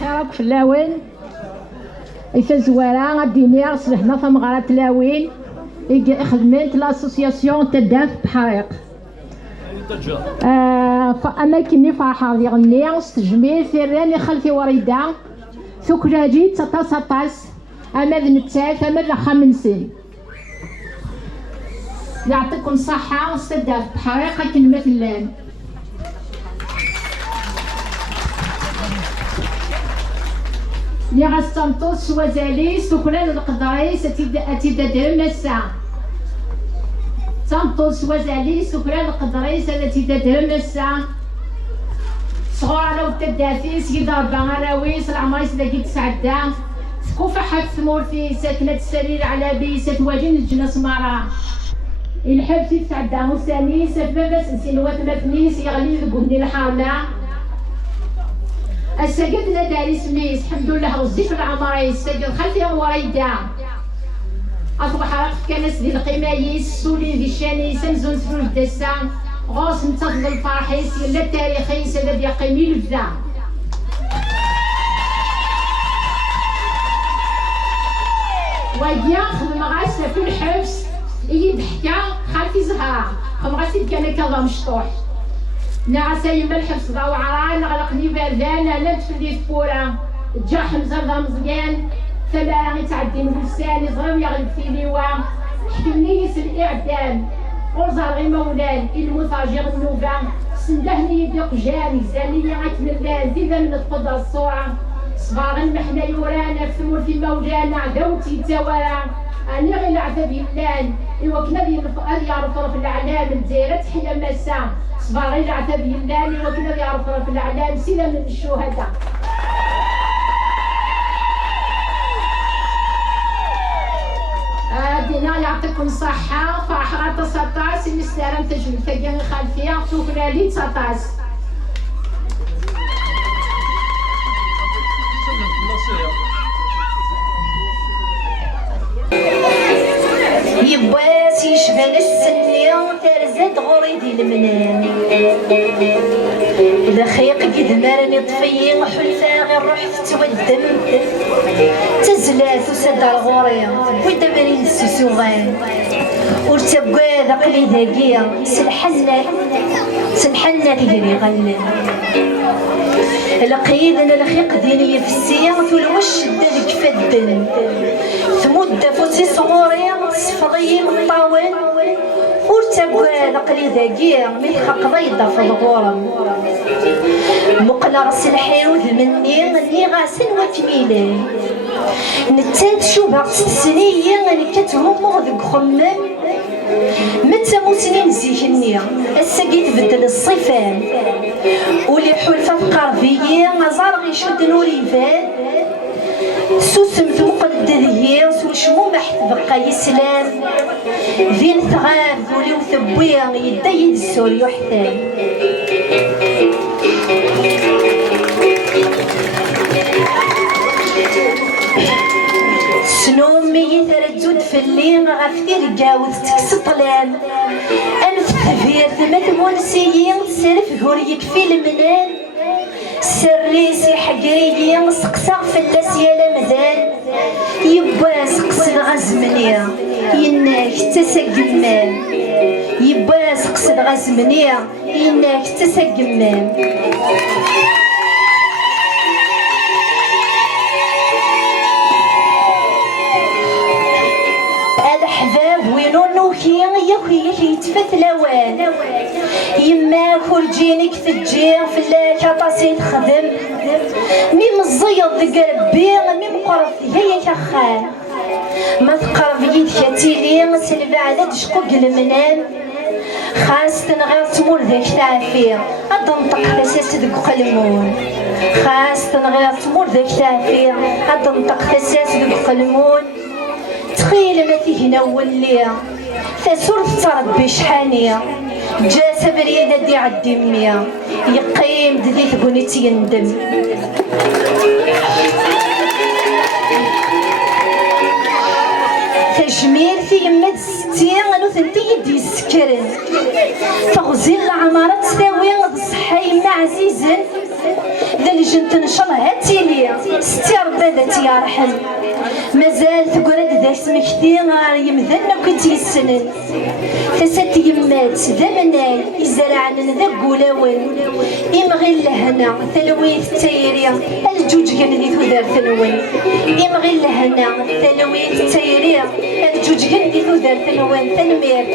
خيرك في اللاوين إذا زوارا غاديني راسل هنا في مغارة تلاوين خدمت لاسوسياسيون تداف بحريق فأماكني فرحة ديالني استجميل ثيراني خلفي وريدة ثكراجي تطاس أما ذنتاف أما ذا خمسين يعطيكم الصحة استداف بحريق كلمة اللان لي غاستنطوس وزالي سكران القدريس أتيدادهم نسا تنطوس وزالي سكران القدريس أتيدادهم نسا صغار على التدافي سيد ربا غراويس العمريس داكي تسعدا سكوفة حد ثمورتي ساكنة السرير على بي ساتواجين الجنس مرا الحب تسعدا وثاني سبابس سنوات مثنيس يغلي ذقوني الحارلة السجدنا داري سميس الحمد لله وزيف العمريس سجد خلفي وريدا أصبح رقف كنس دي القمايس سولي دي الشاني سمزون سفروج دسا غوص نتظل الفرحيس يلا التاريخيس الذي يقيمي البدا ويا خدم غاسة في الحبس يضحكا خالتي زهرة خدم غاسة كان كذا مشطوح نعسى يما الحبس ضاو عران غلقني باردان انا تفلي فورا جا حمزه ذا مزيان ثلا غي تعدي من لساني زرم يغلب في ليوان حكمني يس الاعدام وزار غي مولان المتاجر النوبه سندهني يدي قجاني زاني غتملان ديما من القدره الصوره صغار المحنه يورانا في ثمور في مولانا عداوتي توارا اني غير العذاب يلان ايوا كنا هذه يعرف في الاعلام الدايره تحيا مسا صغار غير العتاب يلاني وكنا يعرف في الاعلام سيلا من الشهداء دينا يعطيكم الصحة فرحة 19 المستلم تجمل تلقاني خلفية شوفنا لي 19 يباس يشبه السنية ترزد غريدي المنام إذا خيق قد مرني طفي حلفا غير رحت تودم تزلات وسد الغوري ودا مرين السوسوغان ورتبقى ذاقلي ذاقية سلحنا تقري غلن لقيد انا الخيق ديني في السيا ثلوش دالك فدن ثمود فوتي صغوري صفغي مطاون ورتبقى ذاقلي ذاقية مليخة قضيضة في الغورم مقلا راس الحيوذ مني غاسن وكميلي نتات شوبها سنية غني كتهمو ذك خمم متى موسنين زيكني الساقي تبدل الصيفان ولي حلفة قربية غزار غيشد نوريفان سوسمت مقددية سوشمو محت بقى يسلام ذين ثغاب ذولي وثبويا يدايد السوري وحثان سنومي تردد في الليل غفتي رقاوت تكس طلال أنف تفير ثمت مونسيين تسرف هوريك في المنال سريسي حقيقي سقسا فلاس يا لمدان يبا سقس الغزمنية يناك تسقمان يبا سقس الغزمنية يناك تسقمان الأحباب وينو نوكي ياكي يتفتلوان يما كورجينك تجير في اللاكا طاسي تخدم ميم الزيض قربي ميم قرف هي كخان ما تقرب يدك تيلي سلبا على تشقق المنام خاصة غير تمور ذاك تعافير أدنطق تساس ذك قلمون خاصة غير تمور ذاك تعافير أدنطق تساس ذك قلمون تخيل ما تيهنا وليا تسور تربي شحانية جا بريدة دي عدي مية يقيم دي تقولي تيندم تجميل في يمد 60 غنو ثنتي يدي السكرن تغزي العمارة تساوي بالصحة يما عزيزا ذا الجنت نشرها تيلي ستي ربي ذاتي يرحم مازال تقرد ذا سمكتي غار يمذن وكنت يسنن تسات يمات ذا مناي يزرعن ذا قولاون يمغي لهنا ثلويت التايري الجوج كان ذي تودار ثنون يمغي لهنا ثلويت التايري الجوج كان ذي تودار ثنون تنمير